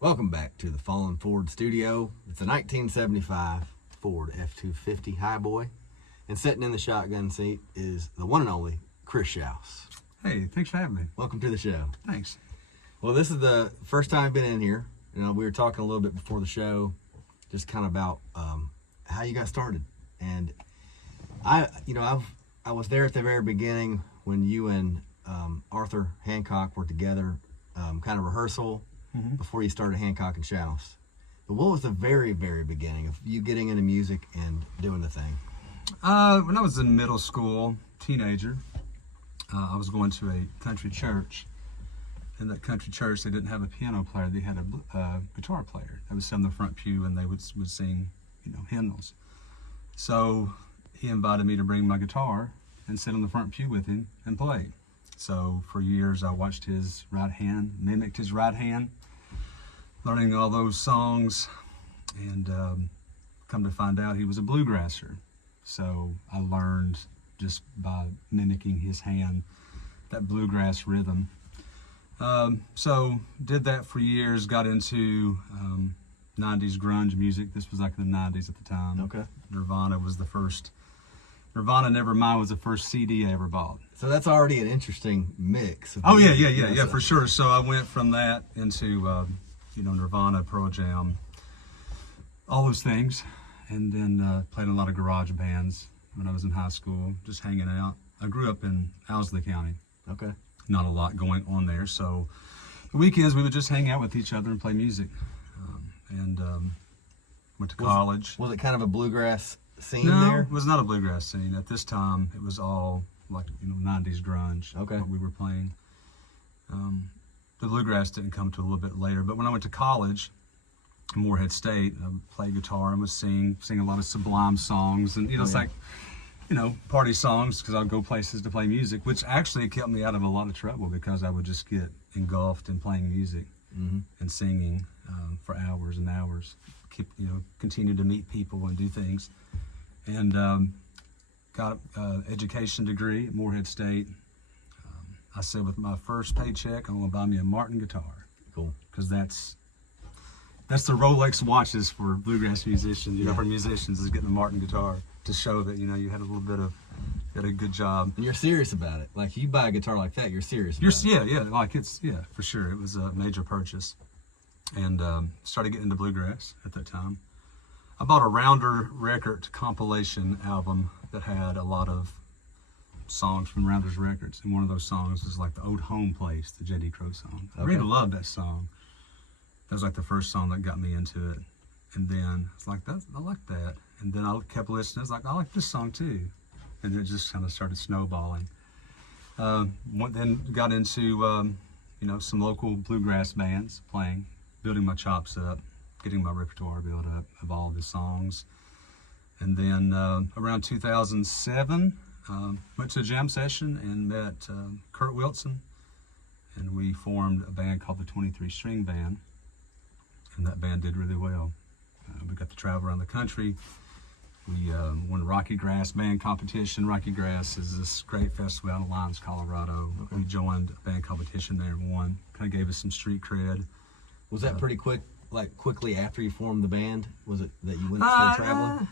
Welcome back to the Fallen Ford studio. It's a 1975 Ford F-250 Highboy. And sitting in the shotgun seat is the one and only Chris Shouse. Hey, thanks for having me. Welcome to the show. Thanks. Well, this is the first time I've been in here. We were talking a little bit before the show, just kind of about how you got started. And I was there at the very beginning when you and Arthur Hancock were together, kind of rehearsal. Before you started Hancock and Shouse. But what was the very, very beginning of you getting into music and doing the thing? When I was in middle school, teenager, I was going to a country church. In that country church, they didn't have a piano player. They had a guitar player that would sit in the front pew, and they would sing, hymnals. So he invited me to bring my guitar and sit on the front pew with him and play. So for years, I watched his right hand, mimicked his right hand, learning all those songs, and come to find out he was a bluegrasser. So I learned just by mimicking his hand, that bluegrass rhythm. So did that for years, got into 90s grunge music. This was like in the 90s at the time. Okay. Nirvana was the first. Nirvana Nevermind was the first CD I ever bought. So that's already an interesting mix. Oh yeah, for sure. So I went from that into Nirvana, Pearl Jam, all those things, and then played in a lot of garage bands when I was in high school, just hanging out. I grew up in Owsley County. Okay. Not a lot going on there, so the weekends we would just hang out with each other and play music, and went to college. Was it kind of a bluegrass scene No, there? it was not a bluegrass scene. At this time, it was all like 90s grunge. Okay. What we were playing. The bluegrass didn't come to a little bit later, but when I went to college, Morehead State, I played guitar and would sing a lot of Sublime songs, and it's like party songs, because I'd go places to play music, which actually kept me out of a lot of trouble because I would just get engulfed in playing music and singing for hours and hours. Continue to meet people and do things, and got an education degree at Morehead State. I said with my first paycheck, I'm going to buy me a Martin guitar. Cool. Because that's the Rolex watches for bluegrass musicians, for musicians, is getting a Martin guitar to show that, you had a little bit of, did a good job. And you're serious about it. Like, you buy a guitar like that, you're serious about it. Yeah, for sure. It was a major purchase. And started getting into bluegrass at that time. I bought a Rounder Record compilation album that had a lot of songs from Rounder's Records, and one of those songs was like the Old Home Place, the J.D. Crowe song. I really loved that song. That was like the first song that got me into it. And then it's like, I like that. And then I kept listening. I was like, I like this song too. And then it just kind of started snowballing. Then got into some local bluegrass bands playing, building my chops up, getting my repertoire built up of all the songs. And then around 2007, went to a jam session and met Kurt Wilson, and we formed a band called the 23 String Band, and that band did really well. We got to travel around the country. We won Rocky Grass band competition. Rocky Grass is this great festival out in Lyons, Colorado. Okay. We joined a band competition there and won. Kind of gave us some street cred. Was that pretty quick, like quickly after you formed the band? Was it that you went and started traveling?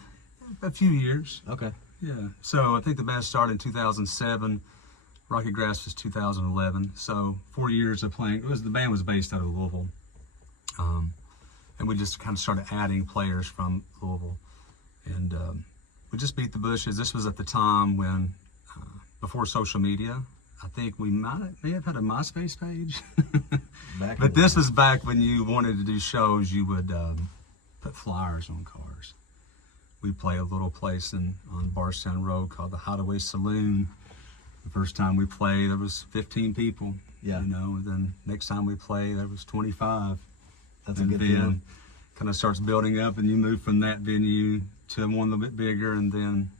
A few years. Okay. Yeah. So I think the band started in 2007. Rocky Grass was 2011. So 4 years of playing. The band was based out of Louisville. And we just kind of started adding players from Louisville. And we just beat the bushes. This was at the time when, before social media, I think we may have had a MySpace page. But this was back when you wanted to do shows, you would put flyers on cars. We play a little place on Barstown Road called the Hideaway Saloon. The first time we played, there was 15 people. Yeah. And then next time we played, there was 25. That's a good feeling. Kind of starts building up, and you move from that venue to one a little bit bigger, and then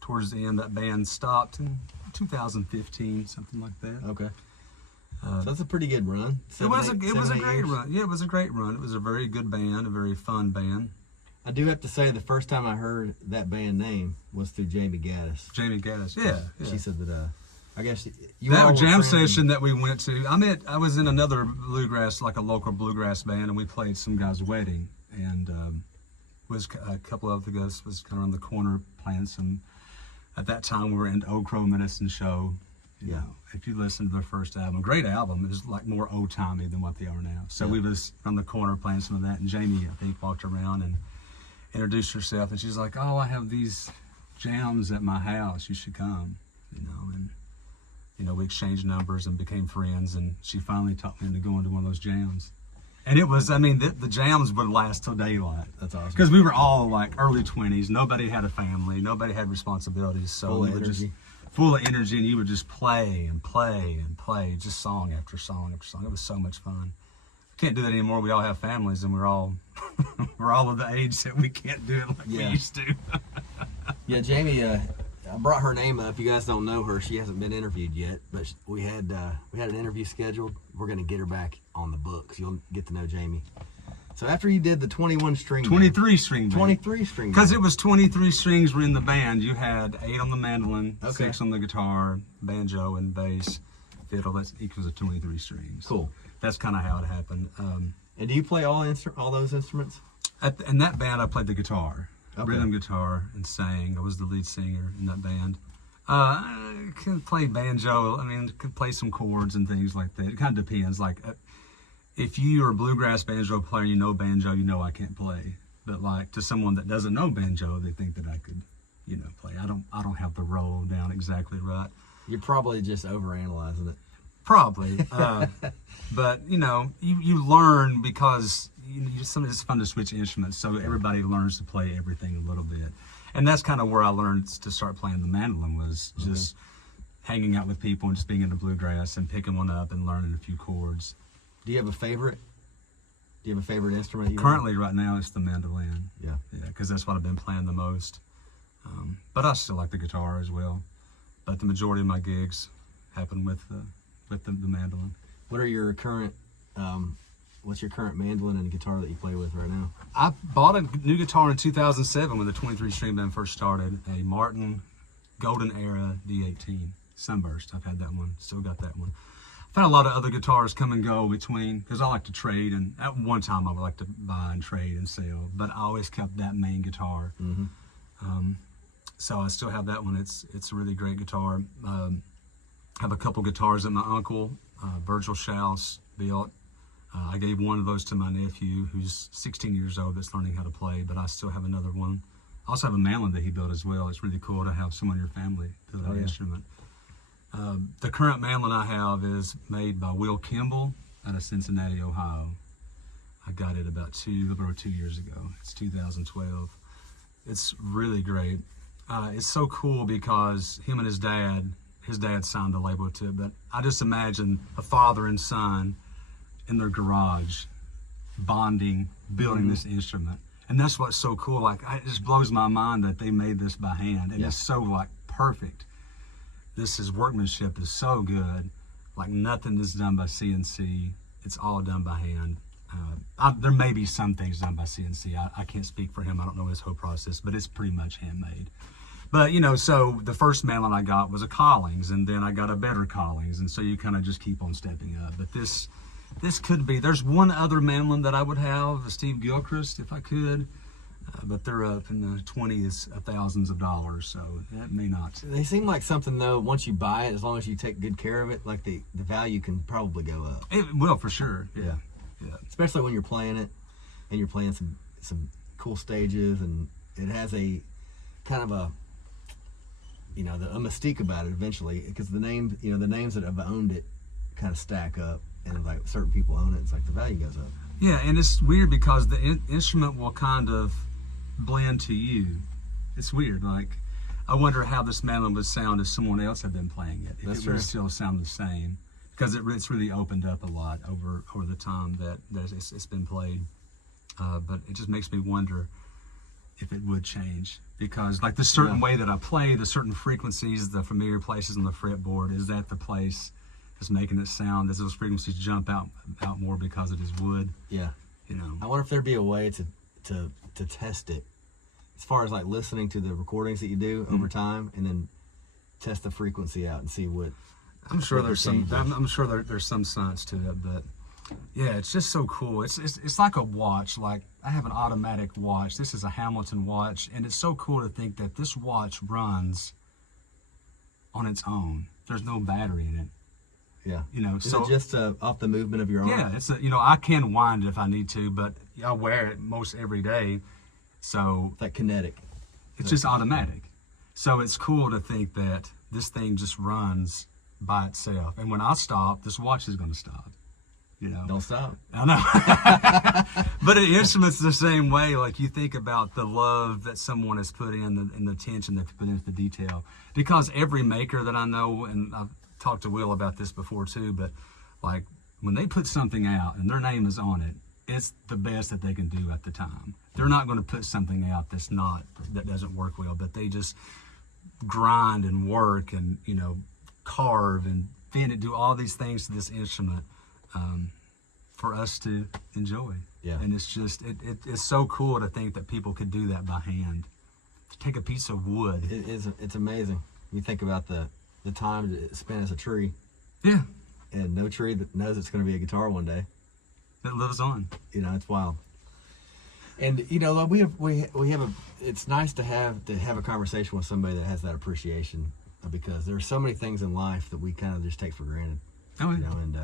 towards the end that band stopped in 2015, something like that. Okay. So that's a pretty good run. It was a great run. Yeah, it was a great run. It was a very good band, a very fun band. I do have to say, the first time I heard that band name was through Jamie Gaddis. Jamie Gaddis, yeah. She said that I guess you all That were jam friends. session that we went to, I was in another bluegrass, like a local bluegrass band, and we played some guy's wedding, and was a couple of the guys was kind of on the corner playing some. At that time, we were in Old Crow Medicine Show. You know, if you listen to their first album, great album, it was like more old timey than what they are now. So we was on the corner playing some of that, and Jamie, I think, walked around and introduced herself, and she's like, "Oh, I have these jams at my house. You should come." And we exchanged numbers and became friends, and she finally taught me into going to one of those jams. And it was, the jams would last till daylight. That's awesome. Because we were all like early 20s. Nobody had a family. Nobody had responsibilities. So Full of we were just energy. full of energy, and you would just play and play and play, just song after song after song. It was so much fun. Can't do that anymore. We all have families, and we're all of the age that we can't do it like we used to. Yeah, Jamie, I brought her name up. You guys don't know her. She hasn't been interviewed yet, but we had an interview scheduled. We're going to get her back on the books. You'll get to know Jamie. So after you did the 21 string 23 string band. 23 string Because it was 23 strings were in the band. You had 8 on the mandolin, Okay. 6 on the guitar, banjo and bass, fiddle. That equals a 23 strings. Cool. That's kind of how it happened. And do you play all those instruments? In that band, I played the guitar, Okay. rhythm guitar, and sang. I was the lead singer in that band. I could play banjo. Could play some chords and things like that. It kind of depends. Like, if you are a bluegrass banjo player, you know banjo, you know I can't play. But like to someone that doesn't know banjo, they think that I could, play. I don't have the roll down exactly right. You're probably just overanalyzing it. Probably, but you learn because it's fun to switch instruments, so everybody learns to play everything a little bit, and that's kind of where I learned to start playing the mandolin was just hanging out with people and just being into bluegrass and picking one up and learning a few chords. Do you have a favorite? Do you have a favorite instrument? Currently, right now, it's the mandolin. Yeah, because that's what I've been playing the most. But I still like the guitar as well. But the majority of my gigs happen with the mandolin. What are your current? What's your current mandolin and guitar that you play with right now? I bought a new guitar in 2007 when the 23 string band first started. A Martin Golden Era D18 Sunburst. I've had that one. Still got that one. I've had a lot of other guitars come and go between because I like to trade, and at one time I would like to buy and trade and sell, but I always kept that main guitar. So I still have that one. It's a really great guitar. I have a couple guitars that my uncle Virgil Shouse built. I gave one of those to my nephew who's 16 years old that's learning how to play, but I still have another one. I also have a mandolin that he built as well. It's really cool to have someone in your family build an instrument. The current mandolin I have is made by Will Kimball out of Cincinnati, Ohio. I got it about 2 years ago. It's 2012. It's really great. It's so cool because him and his dad signed the label to it, but I just imagine a father and son in their garage bonding, building this instrument. And that's what's so cool. Like, it just blows my mind that they made this by hand. And it's so like perfect. Workmanship is so good. Like, nothing is done by CNC. It's all done by hand. There may be some things done by CNC. I can't speak for him. I don't know his whole process, but it's pretty much handmade. But, so the first mandolin I got was a Collings, and then I got a better Collings, and so you kind of just keep on stepping up. But this could be, there's one other mandolin that I would have, a Steve Gilchrist, if I could, but they're up in the 20s, thousands of dollars, so that may not. They seem like something, though, once you buy it, as long as you take good care of it, like the value can probably go up. It will, for sure, yeah. Especially when you're playing it, and you're playing some cool stages, and it has a kind of a, a mystique about it eventually, because the names that have owned it kind of stack up, and like certain people own it, it's like the value goes up. Yeah, and it's weird because the instrument will kind of blend to you. It's weird. Like, I wonder how this mandolin would sound if someone else had been playing it. If it would still sound the same, because it's really opened up a lot over the time that it's been played. But it just makes me wonder if it would change, because like the certain way that I play, the certain frequencies, the familiar places on the fretboard, is that the place that's making it sound? Does those frequencies jump out more because it is wood? Yeah. I wonder if there'd be a way to test it, as far as like listening to the recordings that you do over time, and then test the frequency out and see what. I'm sure what there's the some. change is. I'm sure there's some science to it, but yeah, it's just so cool. It's like a watch. Like I have an automatic watch. This is a Hamilton watch, and it's so cool to think that this watch runs on its own. There's no battery in it. Yeah. You know, Is so it just off the movement of your arm? yeah, it's I can wind it if I need to, but I wear it most every day, so It's like kinetic. it's just automatic. So it's cool to think that this thing just runs by itself, and when I stop, this watch is going to stop. You know, Don't stop. I know. But an instrument's the same way. Like you think about the love that someone has put in, and the attention they've put into the detail. Because every maker that I know, and I've talked to Will about this before too, but like when they put something out and their name is on it, it's the best that they can do at the time. They're not going to put something out that doesn't work well, but they just grind and work and, carve and bend it, do all these things to this instrument for us to enjoy. Yeah. And it's just, it's so cool to think that people could do that by hand. To take a piece of wood. It's amazing. You think about the time it spent as a tree, Yeah. and no tree that knows it's going to be a guitar one day. That lives on. It's wild. And like we have it's nice to have a conversation with somebody that has that appreciation, because there are so many things in life that we kind of just take for granted. Oh, yeah. And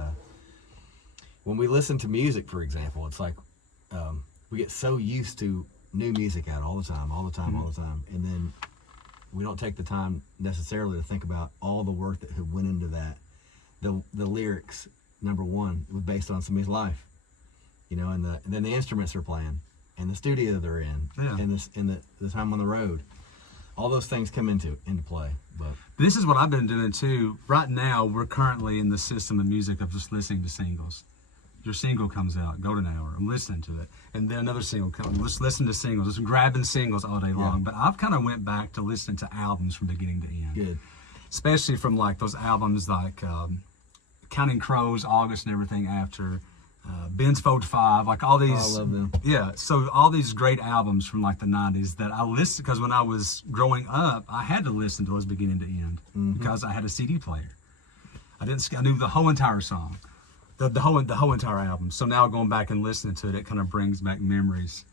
when we listen to music, for example, it's like we get so used to new music out all the time, and then we don't take the time necessarily to think about all the work that went into that. The lyrics, number one, was based on somebody's life, and then the instruments they're playing, and the studio they're in, Yeah. and the time on the road. All those things come into play. But This is what I've been doing too. Right now, we're currently in the system of music of just listening to singles. Your single comes out, Golden Hour, I'm listening to it. And then another single comes, just listen to singles, just grabbing singles all day long. But I've kind of went back to listening to albums from beginning to end. good. Especially from like those albums like Counting Crows, August and everything after, Ben's Fold 5, like all these. I love them. Yeah, so all these great albums from like the 90s that I listened, because when I was growing up, I had to listen to those beginning to end because I had a CD player. I knew the whole entire song, the whole entire album. So now going back and listening to it kind of brings back memories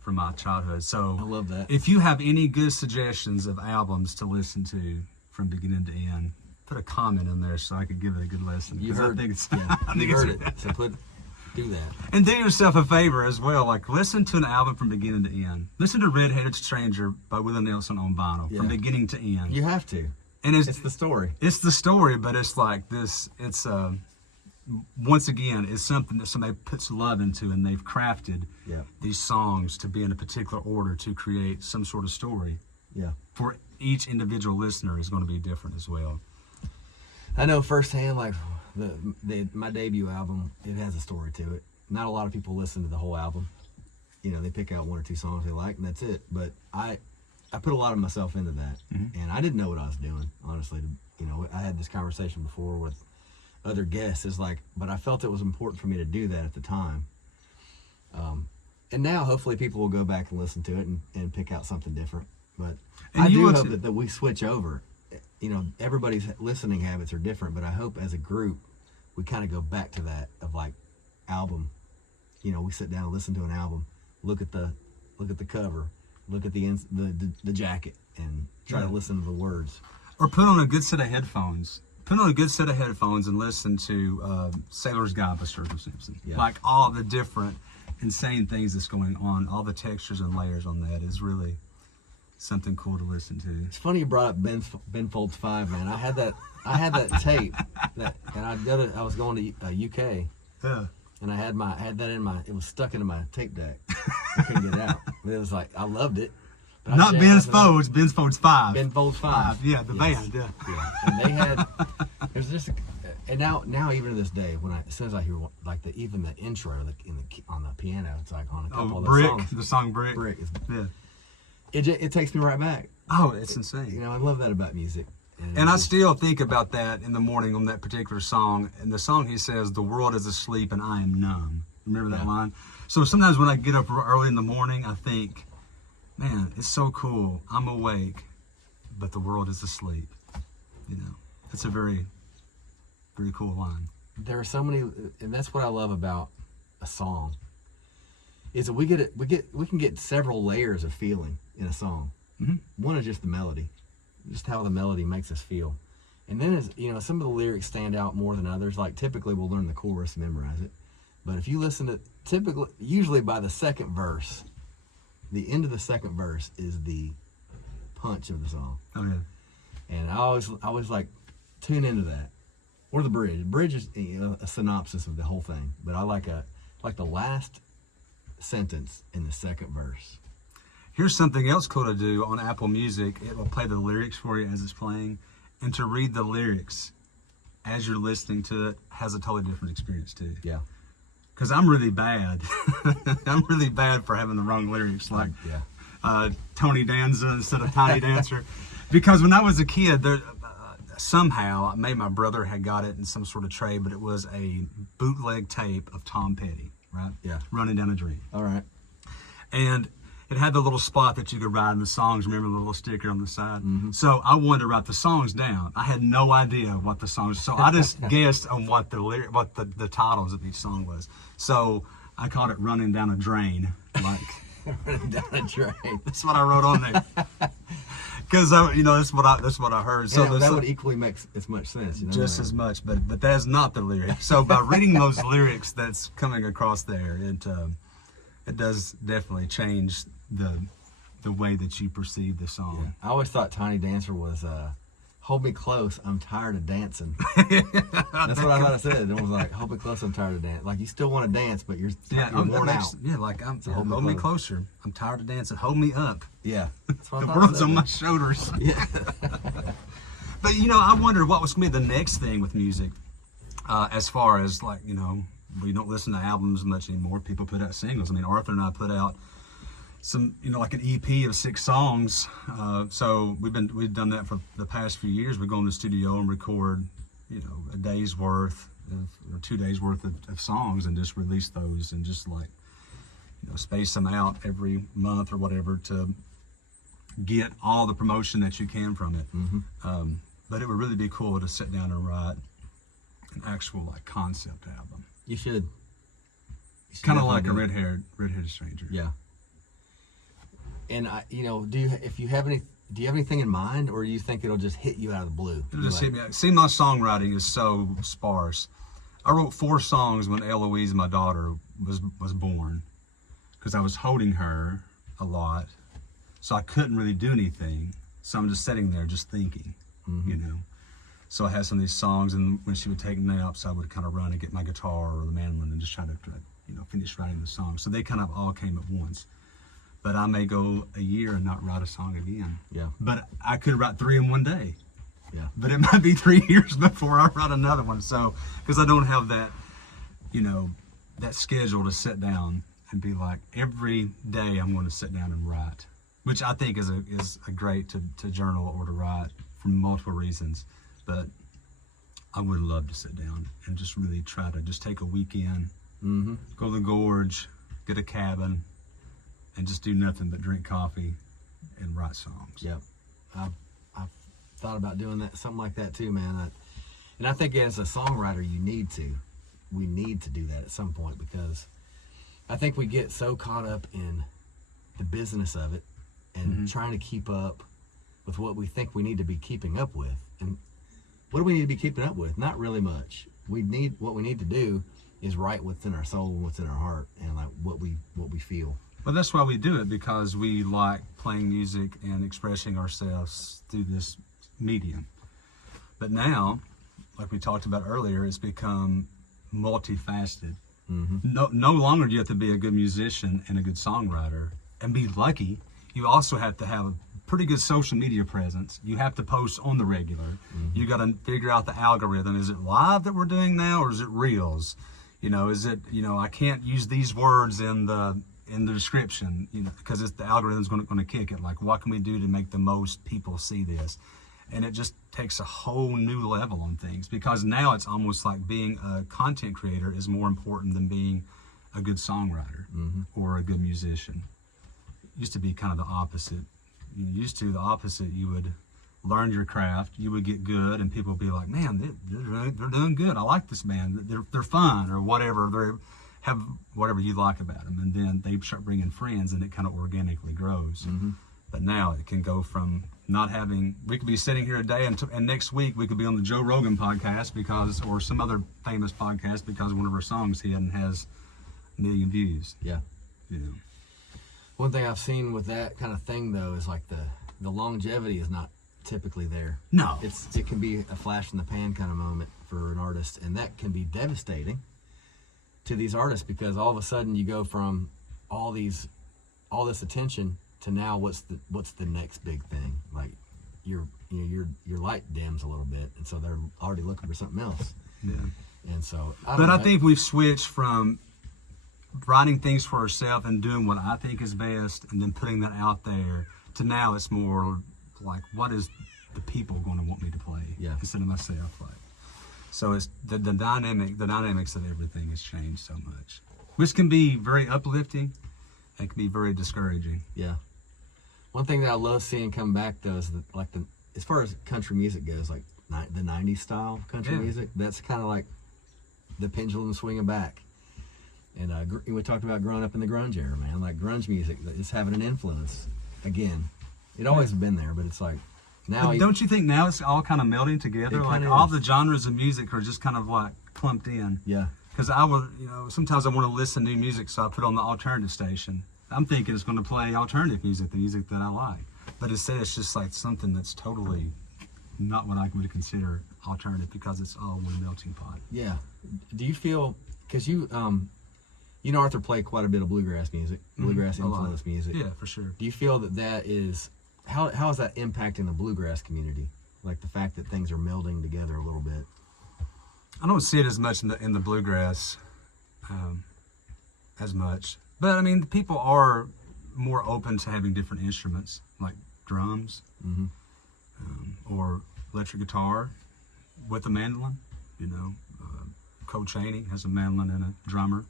from my childhood. So I love that. If you have any good suggestions of albums to listen to from beginning to end, put a comment in there so I could give it a good listen. You 'Cause heard, I think it's, yeah, I think you heard it's, it. So do that. and do yourself a favor as well. Like listen to an album from beginning to end. Listen to Red Headed Stranger by Willie Nelson on vinyl from beginning to end. You have to. And It's the story. It's the story, but it's like this. It's once again, it's something that somebody puts love into, and they've crafted these songs to be in a particular order to create some sort of story. Yeah. For each individual listener is going to be different as well. I know firsthand, like my debut album, it has a story to it. Not a lot of people listen to the whole album. They pick out one or two songs they like, and that's it. But I put a lot of myself into that, and I didn't know what I was doing, honestly. I had this conversation before with other guests. It's like, but I felt it was important for me to do that at the time. And now, hopefully, people will go back and listen to it and pick out something different. But I do hope that we switch over. Everybody's listening habits are different, but I hope as a group we kind of go back to that of like album. We sit down and listen to an album, look at the cover, look at the jacket, and try to listen to the words. Or put on a good set of headphones. Put on a good set of headphones and listen to Sailor's Guide by Sturgill Simpson. Yeah. Like all the different insane things that's going on, all the textures and layers on that is really something cool to listen to. It's funny you brought up Ben Folds 5, man. I had that tape and I was going to UK. Yeah. And I had that it was stuck into my tape deck. I couldn't get it out. But it was like, I loved it. But Not Ben's Folds, Ben's Folds 5. Ben Folds 5. Yeah, the band, yeah. And they had, there's just, and now even to this day, as soon as I hear like even the intro on the piano, it's like on a couple of those Brick, songs. the song Brick. Brick is, Yeah. It takes me right back. Oh, it's insane. I love that about music. And I still think about that in the morning on that particular song. And the song, he says, "The world is asleep and I am numb." Remember that line? So sometimes when I get up early in the morning, I think, man, it's so cool. I'm awake, but the world is asleep. You know, it's a very, very cool line. There are so many, and that's what I love about a song. Is that we can get several layers of feeling in a song. One is just the melody, just how the melody makes us feel, and then as you know, some of the lyrics stand out more than others. Like typically, we'll learn the chorus, memorize it, but if you listen to usually by the second verse, the end of the second verse is the punch of the song. Oh yeah. And I always like tune into that, or the bridge. The bridge is a synopsis of the whole thing, but I like the last sentence in the second verse. Here's something else cool to do on Apple Music. It will play the lyrics for you as it's playing, and to read the lyrics as you're listening to it has a totally different experience too. Yeah. Because I'm really bad. I'm really bad for having the wrong lyrics, like Tony Danza instead of Tiny Dancer. Because when I was a kid, somehow, maybe my brother had got it in some sort of trade, but it was a bootleg tape of Tom Petty, right? Yeah. Running Down a Dream. All right. And it had the little spot that you could write in the songs. Remember the little sticker on the side? So I wanted to write the songs down. I had no idea what the songs. So I just guessed on what the titles of each song was. So I called it "Running Down a Drain." Like Running down a drain. that's what I wrote on there. Because that's what I heard. So Yeah, that would equally make as much sense. You know? just as much, but that's not the lyric. So by reading those lyrics that's coming across there, it does definitely change the way that you perceive the song. Yeah. I always thought Tiny Dancer was "Hold me close, I'm tired of dancing." That's what I thought it said. It was like, "Hold me close, I'm tired of dancing." Like you still want to dance, but you're worn out. Yeah, like hold me closer. I'm tired of dancing. Hold me up. Yeah, that's what I The thought world's it on said. my shoulders. Yeah. But I wondered what was going to be the next thing with music, as far as we don't listen to albums much anymore. People put out singles. I mean, Arthur and I put out some, like an EP of 6 songs. So we've done that for the past few years. We go in the studio and record, a day's worth or 2 days worth of songs and just release those and just space them out every month or whatever to get all the promotion that you can from it. But it would really be cool to sit down and write an actual concept album. You should. Kind of like a red-haired stranger. Yeah. And do you have anything in mind, or do you think it'll just hit you out of the blue? It'll just hit me out. See, my songwriting is so sparse. I wrote 4 songs when Eloise, my daughter, was born, because I was holding her a lot, so I couldn't really do anything. So I'm just sitting there, just thinking, So I had some of these songs, and when she would take naps, I would kind of run and get my guitar or the mandolin and just try to, finish writing the song. So they kind of all came at once. But I may go a year and not write a song again. Yeah. But I could write 3 in one day. Yeah. But it might be 3 years before I write another one. So, because I don't have that, that schedule to sit down and be like, every day I'm going to sit down and write, which I think is a great to journal or to write for multiple reasons. But I would love to sit down and just really try to just take a weekend, go to the gorge, get a cabin, and just do nothing but drink coffee and write songs. Yep. I've thought about doing that, something like that too, man. And I think as a songwriter, we need to do that at some point, because I think we get so caught up in the business of it and trying to keep up with what we think we need to be keeping up with. And what do we need to be keeping up with? Not really much. What we need to do is write what's in our soul and what's in our heart, and like what we feel. Well, that's why we do it, because we like playing music and expressing ourselves through this medium. But now, like we talked about earlier, it's become multifaceted. No longer do you have to be a good musician and a good songwriter and be lucky. You also have to have a pretty good social media presence. You have to post on the regular. You got to figure out the algorithm. Is it live that we're doing now, or is it reels? Is it, I can't use these words in the description, because the algorithm's going to kick it. Like, what can we do to make the most people see this? And it just takes a whole new level on things, because now it's almost like being a content creator is more important than being a good songwriter or a good musician. It used to be kind of the opposite. The opposite, you would learn your craft, you would get good, and people would be like, man, they're doing good. I like this band. They're fun, or whatever. They have whatever you like about them, and then they start bringing friends, and it kind of organically grows. Mm-hmm. But now it can go from not having. We could be sitting here a day, and next week we could be on the Joe Rogan podcast or some other famous podcast because one of our songs hit and has 1 million views. Yeah. You know. One thing I've seen with that kind of thing though is like the longevity is not typically there. No. It can be a flash in the pan kind of moment for an artist, and that can be devastating to these artists because all of a sudden you go from all this attention to now what's the next big thing? Like your light dims a little bit, and so they're already looking for something else. Yeah. And so I think we've switched from writing things for ourselves and doing what I think is best and then putting that out there to now it's more like, what is the people going to want me to play instead of myself? Like, so it's the dynamics of everything has changed so much, which can be very uplifting and can be very discouraging. Yeah. One thing that I love seeing come back though is as far as country music goes, like the 90s style country music, that's kind of like the pendulum swinging back. And we talked about growing up in the grunge era, man. Like grunge music is having an influence again. It always been there, but it's like now. But don't you think now it's all kind of melding together? Like all the genres of music are just kind of like clumped in. Yeah. Because sometimes I want to listen to new music, so I put on the alternative station. I'm thinking it's going to play alternative music, the music that I like. But instead, it's just like something that's totally not what I would consider alternative because it's all one melting pot. Yeah. Do you feel, because Arthur played quite a bit of bluegrass music, bluegrass influence music. Yeah, for sure. Do you feel that is, how is that impacting the bluegrass community? Like the fact that things are melding together a little bit? I don't see it as much in the bluegrass as much. But I mean, people are more open to having different instruments like drums or electric guitar with a mandolin. Cole Chaney has a mandolin and a drummer.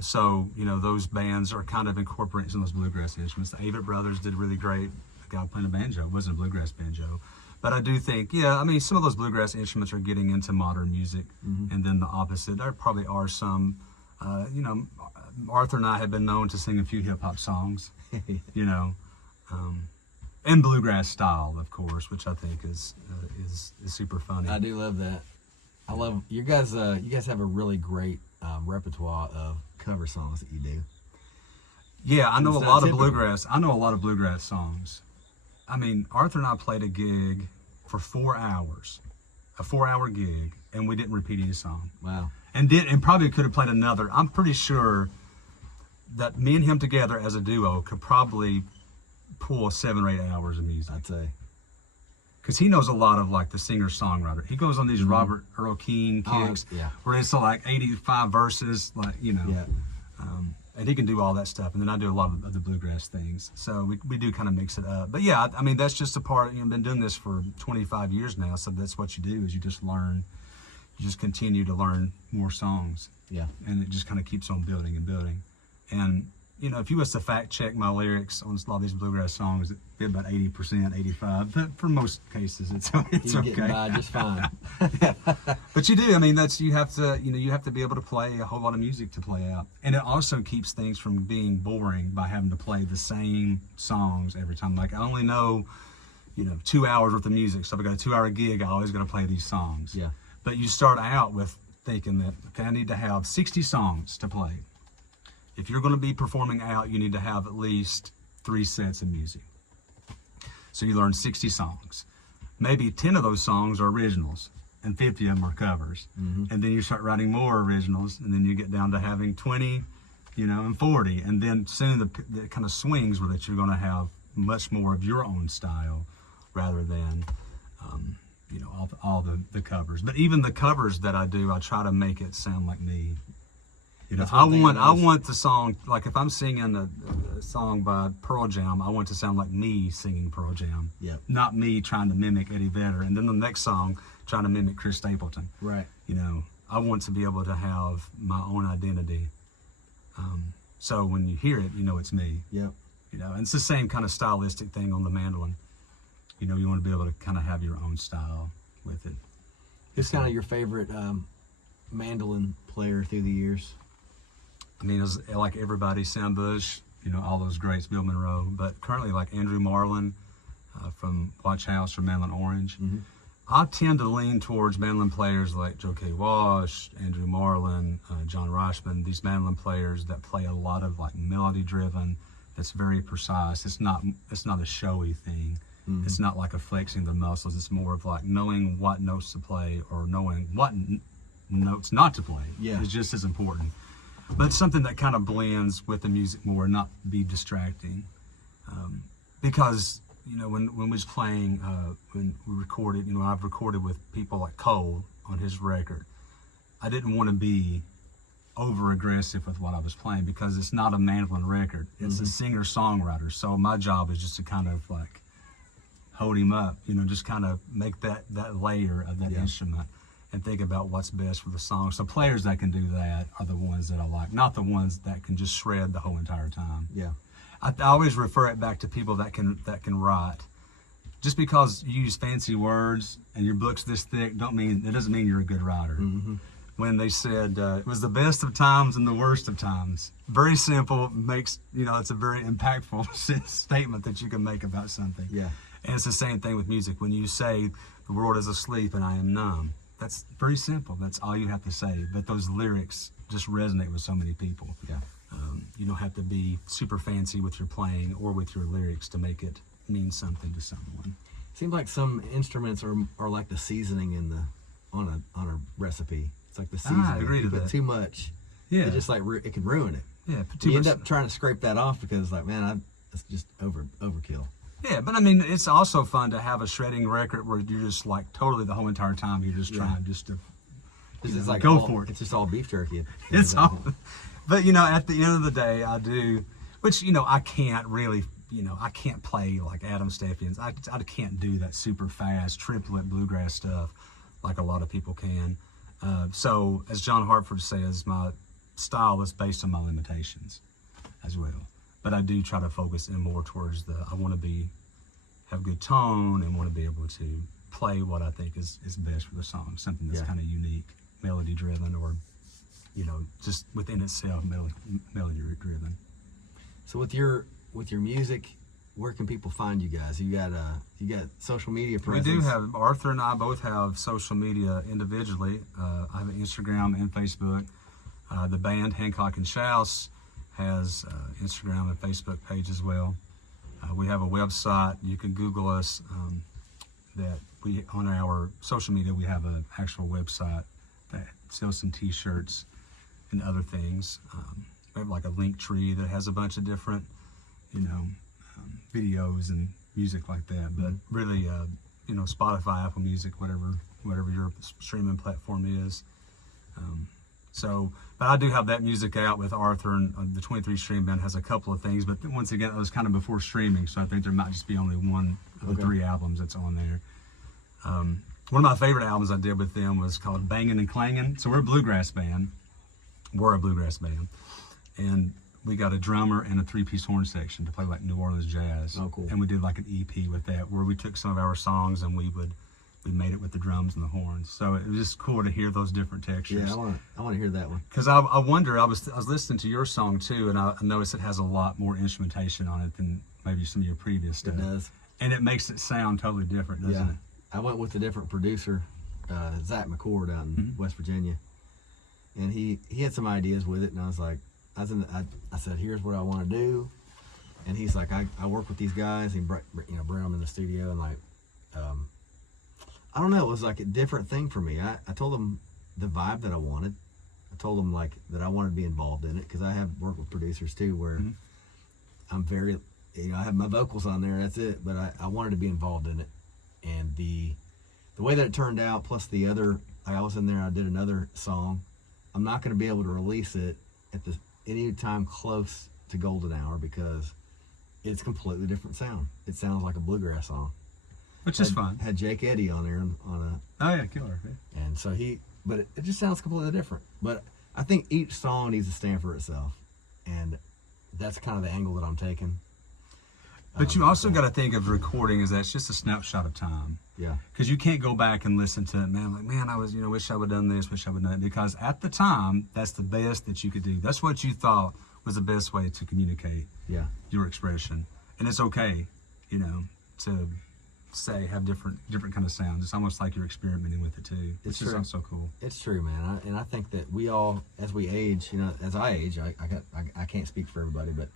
So those bands are kind of incorporating some of those bluegrass instruments. The Avett Brothers did really great. The guy playing a banjo, it wasn't a bluegrass banjo. But I do think, some of those bluegrass instruments are getting into modern music. And then the opposite, there probably are some, Arthur and I have been known to sing a few hip-hop songs, and bluegrass style, of course, which I think is super funny. I do love that. I love you guys. You guys have a really great repertoire of cover songs that you do. Yeah, I know a lot of bluegrass. I know a lot of bluegrass songs. I mean, Arthur and I played a gig for 4 hours, a 4-hour gig, and we didn't repeat any song. Wow. And probably could have played another. I'm pretty sure that me and him together as a duo could probably pull 7 or 8 hours of music. I'd say. Because he knows a lot of like the singer-songwriter. He goes on these Robert Earl Keen kicks where it's like 85 verses, like, Yeah. And he can do all that stuff. And then I do a lot of the bluegrass things. So we do kind of mix it up. But yeah, I mean, that's just a part. I've been doing this for 25 years now. So that's what you do is you just learn. You just continue to learn more songs. Yeah. And it just kind of keeps on building and building. And, if you was to fact check my lyrics on a lot of these bluegrass songs, it'd be about 80%, 85%. But for most cases, it's okay. Getting by just fine. But you do. I mean, you have to be able to play a whole lot of music to play out. And it also keeps things from being boring by having to play the same songs every time. Like I only know, 2 hours worth of music. So if I got a 2-hour gig, I always got to play these songs. Yeah. But you start out with thinking that, okay, I need to have 60 songs to play. If you're going to be performing out, you need to have at least 3 sets of music. So you learn 60 songs. Maybe 10 of those songs are originals and 50 of them are covers. And then you start writing more originals, and then you get down to having 20, and 40. And then soon the kind of swings where that you're going to have much more of your own style rather than, all the covers. But even the covers that I do, I try to make it sound like me. I want the song, like if I'm singing a song by Pearl Jam, I want it to sound like me singing Pearl Jam. Yep. Not me trying to mimic Eddie Vedder. And then the next song, trying to mimic Chris Stapleton. Right. I want to be able to have my own identity. So when you hear it, it's me. Yep. And it's the same kind of stylistic thing on the mandolin. You know, you want to be able to kind of have your own style with it. Who's kind of your favorite mandolin player through the years? I mean, it's like everybody, Sam Bush, you know, all those greats, Bill Monroe, but currently like Andrew Marlin from Watch House or Mandolin Orange. Mm-hmm. I tend to lean towards mandolin players like Joe K. Wash, Andrew Marlin, John Reichman, these mandolin players that play a lot of like melody driven, that's very precise. It's not a showy thing. Mm-hmm. It's not like a flexing the muscles. It's more of like knowing what notes to play or knowing what notes not to play. Yeah. It's just as important. But it's something that kind of blends with the music more, not be distracting. Because, you know, when we was playing, when we recorded, you know, I've recorded with people like Cole on his record. I didn't want to be over aggressive with what I was playing because it's not a mandolin record. It's a singer-songwriter. So my job is just to kind of like hold him up, you know, just kind of make that layer of that instrument and think about what's best for the song. So players that can do that are the ones that I like, not the ones that can just shred the whole entire time. Yeah. I always refer it back to people that can write. Just because you use fancy words and your book's this thick, it doesn't mean you're a good writer. Mm-hmm. When they said it was the best of times and the worst of times, very simple, makes, you know, it's a very impactful statement that you can make about something. Yeah. And it's the same thing with music. When you say the world is asleep and I am numb, that's very simple. That's all you have to say. But those lyrics just resonate with so many people. Yeah. You don't have to be super fancy with your playing or with your lyrics to make it mean something to someone. Seems like some instruments are like the seasoning on a recipe. It's like the seasoning. I agree to that. But too much, Yeah. it just like it can ruin it. Yeah. But too You much. end up trying to scrape that off because like, man, it's just overkill. Yeah, but I mean, it's also fun to have a shredding record where you're just like totally the whole entire time you're just trying just to It's like go for it. It's just all beef jerky. It's all. But, you know, at the end of the day, I do, which, you know, I can't really, you know, I can't play like Adam Steffians. I can't do that super fast triplet bluegrass stuff like a lot of people can. So, as John Hartford says, my style is based on my limitations as well. But I do try to focus in more towards I want to have good tone and want to be able to play what I think is best for the song, something that's kind of unique, melody driven, or, you know, just within itself, melody driven. So with your music, where can people find you guys? You got social media presence? We do have, Arthur and I both have social media individually. I have an Instagram and Facebook. The band Hancock and Shouse has Instagram and Facebook page as well. We have a website. You can Google us. On our social media, we have an actual website that sells some T-shirts and other things. We have like a link tree that has a bunch of different, you know, videos and music like that. But really, you know, Spotify, Apple Music, whatever your streaming platform is. But I do have that music out with Arthur, and the 23 Stream Band has a couple of things, but once again, it was kind of before streaming, so I think there might just be only one of the 3 albums that's on there. One of my favorite albums I did with them was called Bangin' and Clangin'. So we're a bluegrass band. And we got a drummer and a 3-piece horn section to play like New Orleans jazz. Oh, cool. And we did like an EP with that, where we took some of our songs and we made it with the drums and the horns. So it was just cool to hear those different textures. Yeah, I want to hear that one. Because I wonder, I was listening to your song too, and I noticed it has a lot more instrumentation on it than maybe some of your previous stuff. It does. And it makes it sound totally different, doesn't it? I went with a different producer, Zach McCord out in West Virginia, and he had some ideas with it, and I was like, I said, here's what I want to do, and he's like, I work with these guys, and bring them in the studio, and like, I don't know, it was like a different thing for me. I told him the vibe that I wanted. I told him like that I wanted to be involved in it, because I have worked with producers too, where I'm very, you know, I have my vocals on there, that's it, but I wanted to be involved in it. And the way that it turned out, plus the other, I was in there, I did another song. I'm not going to be able to release it at any time close to Golden Hour, because it's a completely different sound. It sounds like a bluegrass song. Which is fun. Had Jake Eddy on there on a. Oh yeah, killer. Yeah. And so but it just sounds completely different. But I think each song needs to stand for itself, and that's kind of the angle that I'm taking. But you also got to think of recording as that's just a snapshot of time. Yeah. Because you can't go back and listen to it, man. Like, man, I was, wish I would have done this, wish I would have done it. Because at the time, that's the best that you could do. That's what you thought was the best way to communicate your expression. And it's okay, to say, have different kind of sounds. It's almost like you're experimenting with it too. Which is also cool. It's true, man. And I think that we all, as we age, as I age, I can't speak for everybody, but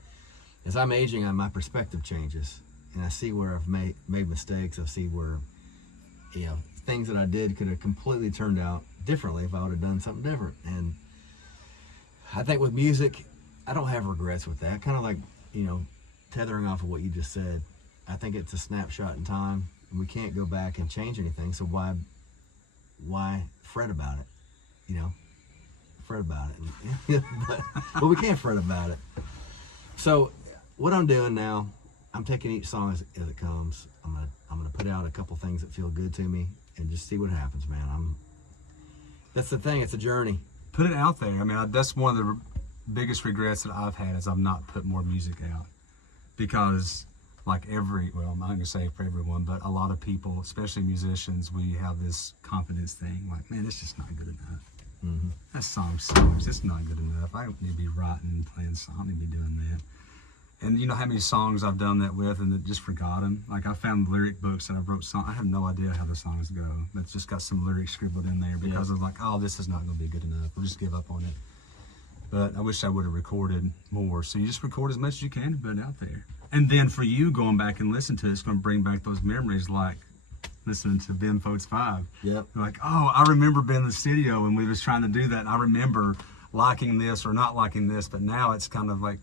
as I'm aging, my perspective changes, and I see where I've made mistakes. I see where, things that I did could have completely turned out differently if I would have done something different. And I think with music, I don't have regrets with that. Kind of like, tethering off of what you just said. I think it's a snapshot in time, and we can't go back and change anything. So why fret about it? Fret about it. but we can't fret about it. So what I'm doing now, I'm taking each song as it comes. I'm gonna put out a couple things that feel good to me and just see what happens, man. That's the thing. It's a journey. Put it out there. I mean, that's one of the biggest regrets that I've had is I've not put more music out, because I'm not gonna say for everyone, but a lot of people, especially musicians, we have this confidence thing. Like, man, it's just not good enough. Mm-hmm. That song sucks. It's not good enough. I don't need to be writing and playing songs. I don't need to be doing that. And you know how many songs I've done that with and just forgot them? Like, I found lyric books and I wrote songs. I have no idea how the songs go. It's just got some lyrics scribbled in there because I'm like, oh, this is not going to be good enough. We'll just give up on it. But I wish I would have recorded more. So you just record as much as you can and put it out there. And then for you, going back and listening to it, it's going to bring back those memories, like listening to Ben Folds 5. Yep. You're like, oh, I remember being in the studio when we was trying to do that. And I remember liking this or not liking this. But now it's kind of like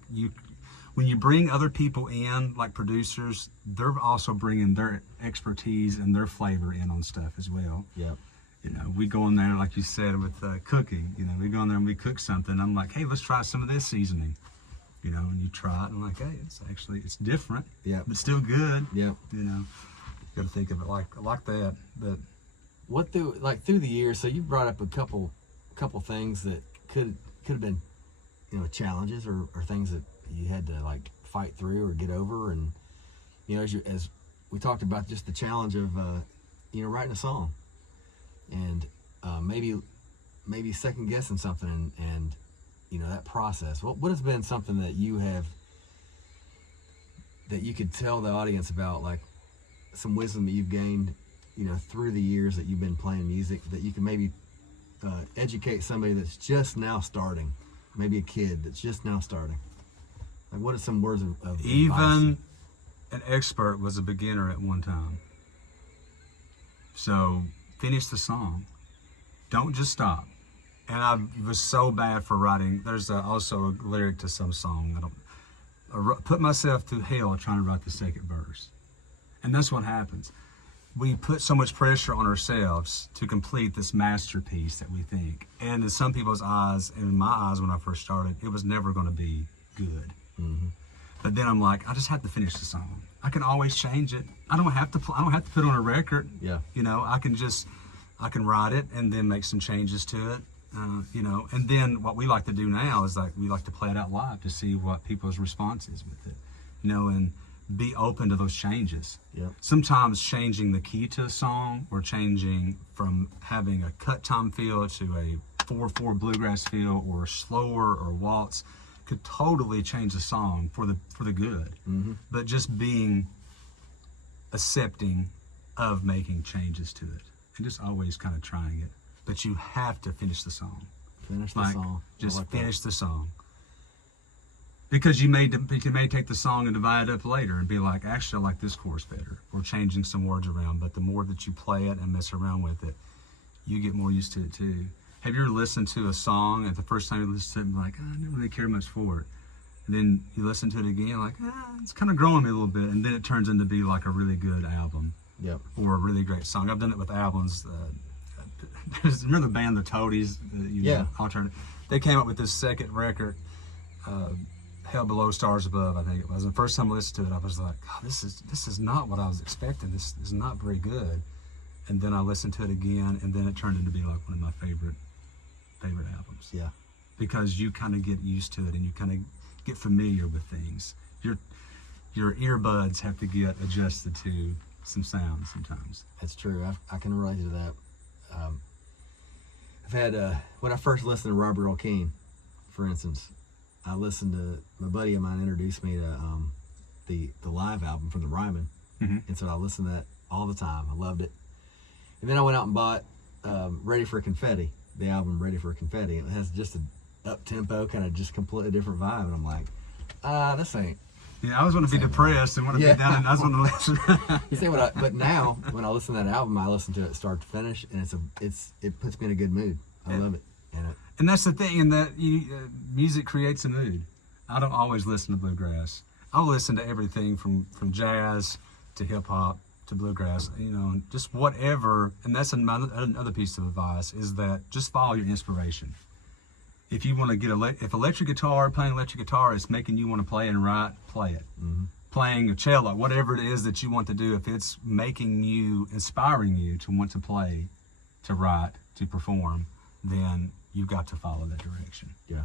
when you bring other people in, like producers, they're also bringing their expertise and their flavor in on stuff as well. Yep. We go in there, like you said, with cooking. We go in there and we cook something. I'm like, hey, let's try some of this seasoning. And you try it, and I'm like, hey, it's different. Yeah. But still good. Yeah. Got to think of it like that. But what through the years? So you brought up a couple things that could have been, challenges or things that you had to like fight through or get over, and as we talked about, just the challenge of writing a song, and maybe second guessing something, and that process. What has been something that you could tell the audience about, like some wisdom that you've gained, through the years that you've been playing music, that you can maybe educate somebody that's just now starting, maybe a kid that's just now starting? Like, what are some words of even advice? An expert was a beginner at one time. So finish the song. Don't just stop. And I was so bad for writing. There's also a lyric to some song. I put myself through hell trying to write the second verse. And that's what happens. We put so much pressure on ourselves to complete this masterpiece that we think. And in some people's eyes, and in my eyes when I first started, it was never going to be good. Mm-hmm. But then I'm like, I just have to finish the song. I can always change it. I don't have to put it on a record. Yeah. I can write it and then make some changes to it. And then what we like to do now is we like to play it out live to see what people's response is with it, and be open to those changes. Yeah. Sometimes changing the key to a song, or changing from having a cut time feel to a 4/4 bluegrass feel, or slower or waltz, could totally change the song for the good. Mm-hmm. But just being accepting of making changes to it and just always kind of trying it. But you have to finish the song. Finish the song. Just finish the song. Because you may take the song and divide it up later and be like, actually, I like this chorus better. Or changing some words around. But the more that you play it and mess around with it, you get more used to it too. Have you ever listened to a song and the first time you listen to it, like, I didn't really care much for it. And then you listen to it again, like, it's kind of growing me a little bit. And then it turns into be like a really good album. Yep. Or a really great song. I've done it with albums. Remember the band, the Toadies? Alternative. They came up with this second record, Hell Below, Stars Above, I think it was. And the first time I listened to it, I was like, oh, this is not what I was expecting. This is not very good. And then I listened to it again, and then it turned into be like one of my favorite albums. Yeah. Because you kind of get used to it, and you kind of get familiar with things. your earbuds have to get adjusted to some sound sometimes. It's true. I can relate to that. I've had when I first listened to Robert Earl Keen, for instance, I listened to my buddy of mine introduced me to the live album from the Ryman, and so I listened to that all the time. I loved it, and then I went out and bought Ready for Confetti, the album Ready for Confetti. It has just an up tempo, kind of just completely different vibe, and I'm like, this ain't. Yeah, I always want to be depressed and want to be down, and I just want to listen. You see but now when I listen to that album, I listen to it start to finish, and it puts me in a good mood. I love it. And that's the thing, in that music creates a mood. I don't always listen to bluegrass. I'll listen to everything from jazz to hip hop to bluegrass, just whatever. And that's another piece of advice, is that just follow your inspiration. If you want to get playing electric guitar is making you want to play and write, play it. Playing a cello, whatever it is that you want to do, if it's inspiring you to want to play, to write, to perform, then you've got to follow that direction. Yeah.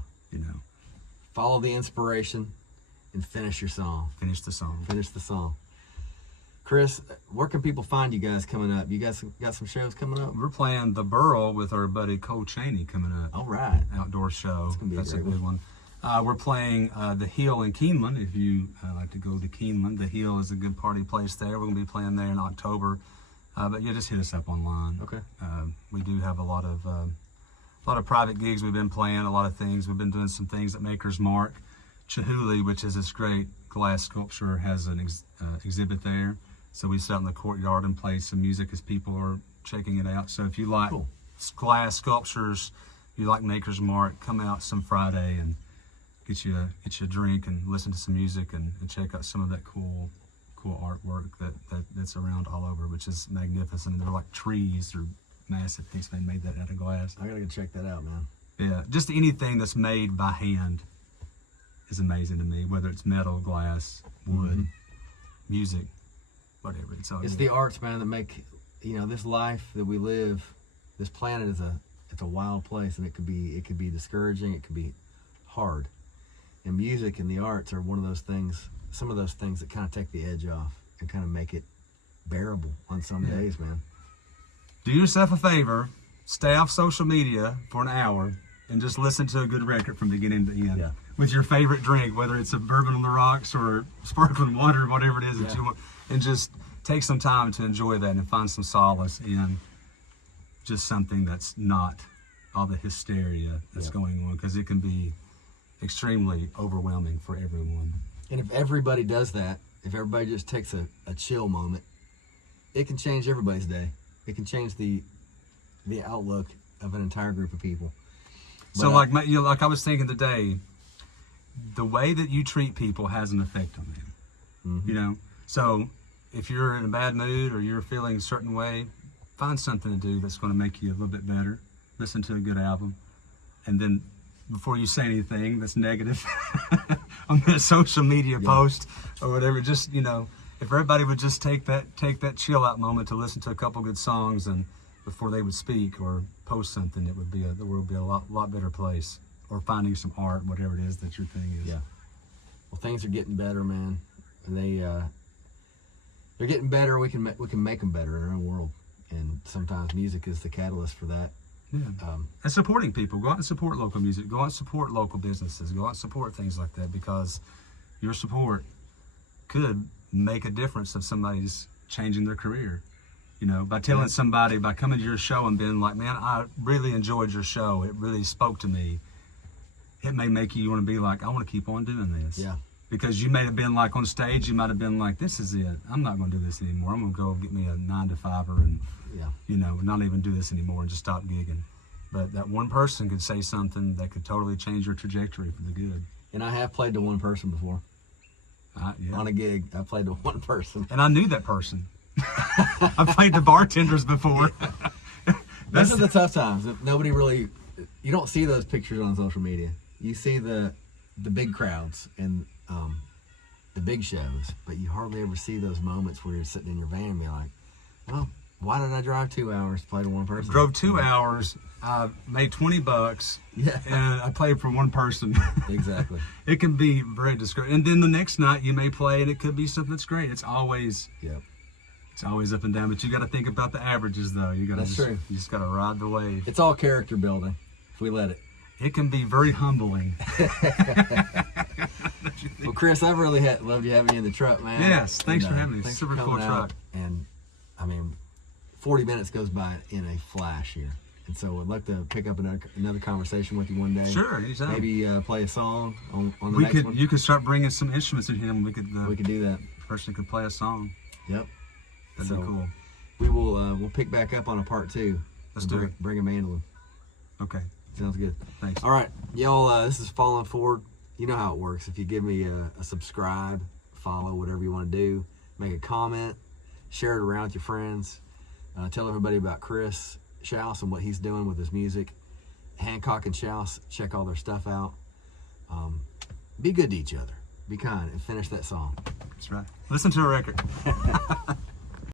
Follow the inspiration and finish your song. Finish the song. Chris, where can people find you guys coming up? You guys got some shows coming up? We're playing the Burl with our buddy Cole Chaney coming up. All right. Outdoor show. That's a good one. We're playing the Hill in Keeneland. If you like to go to Keeneland, the Hill is a good party place there. We're going to be playing there in October. But just hit us up online. Okay. We do have a lot of private gigs we've been playing, a lot of things. We've been doing some things at Maker's Mark. Chihuly, which is this great glass sculpture, has an exhibit there. So we sit out in the courtyard and play some music as people are checking it out. So if you like glass sculptures, you like Maker's Mark, come out some Friday and get you a drink and listen to some music and check out some of that cool artwork that's around all over, which is magnificent. They're like trees or massive pieces. They made that out of glass. I gotta go check that out, man. Yeah, just anything that's made by hand is amazing to me, whether it's metal, glass, wood, music, whatever. It's the arts, man, that make this life that we live. This planet it's a wild place, and it could be discouraging. It could be hard, and music and the arts are one of those things. Some of those things that kind of take the edge off and kind of make it bearable on some days, man. Do yourself a favor, stay off social media for an hour and just listen to a good record from beginning to end. Yeah. With your favorite drink, whether it's a bourbon on the rocks or sparkling water, whatever it is that you want, and just take some time to enjoy that and find some solace in just something that's not all the hysteria that's going on, because it can be extremely overwhelming for everyone. And if everybody does that, if everybody just takes a chill moment, it can change everybody's day. It can change the outlook of an entire group of people. But So like I was thinking today, the way that you treat people has an effect on them. So if you're in a bad mood or you're feeling a certain way, find something to do that's going to make you a little bit better. Listen to a good album, and then before you say anything that's negative on that social media post or whatever, just if everybody would just take that chill out moment to listen to a couple good songs, and before they would speak or post something, the world would be a lot better place. Or finding some art, whatever it is that your thing is. Yeah. Well, things are getting better, man, and they're getting better. We can make them better in our own world, and sometimes music is the catalyst for that. Yeah. And supporting people. Go out and support local music. Go out and support local businesses. Go out and support things like that, because your support could make a difference if somebody's changing their career. By telling somebody, by coming to your show and being like, man, I really enjoyed your show. It really spoke to me. It may make you want to be like, I want to keep on doing this. Yeah. Because you may have been like on stage, you might have been like, this is it. I'm not going to do this anymore. I'm going to go get me a 9-to-5er and, not even do this anymore and just stop gigging. But that one person could say something that could totally change your trajectory for the good. And I have played to one person before. On a gig, I played to one person. And I knew that person. I've played to bartenders before. Those are the tough times. Nobody really, you don't see those pictures on social media. You see the big crowds and the big shows, but you hardly ever see those moments where you're sitting in your van and be like, well, Why did I drive 2 hours to play to one person? Drove 2 hours, made $20, Yeah. and I played for one person. Exactly. It can be very discouraging. And then the next night you may play, and it could be something that's great. It's always up and down. But you got to think about the averages, though. That's true. You just got to ride the wave. It's all character building, if we let it. It can be very humbling. Well, Chris, I've really loved you having you in the truck, man. Yes, thanks for having me. Thanks Super for cool coming out. truck. And I mean, 40 minutes goes by in a flash here. And so I'd like to pick up another conversation with you one day. Sure, anytime. Maybe play a song on the next one. You could start bringing some instruments in here, and we could do that. person could play a song. Yep. That'd be cool. We will we'll pick back up on a part 2. Let's do it. Bring a mandolin. Okay. Sounds good. Thanks. All right, y'all. This is Falling Forward. You know how it works. If you give me a subscribe, follow, whatever you want to do, make a comment, share it around with your friends, tell everybody about Chris Shouse and what he's doing with his music. Hancock and Shouse, check all their stuff out. Be good to each other. Be kind and finish that song. That's right. Listen to a record.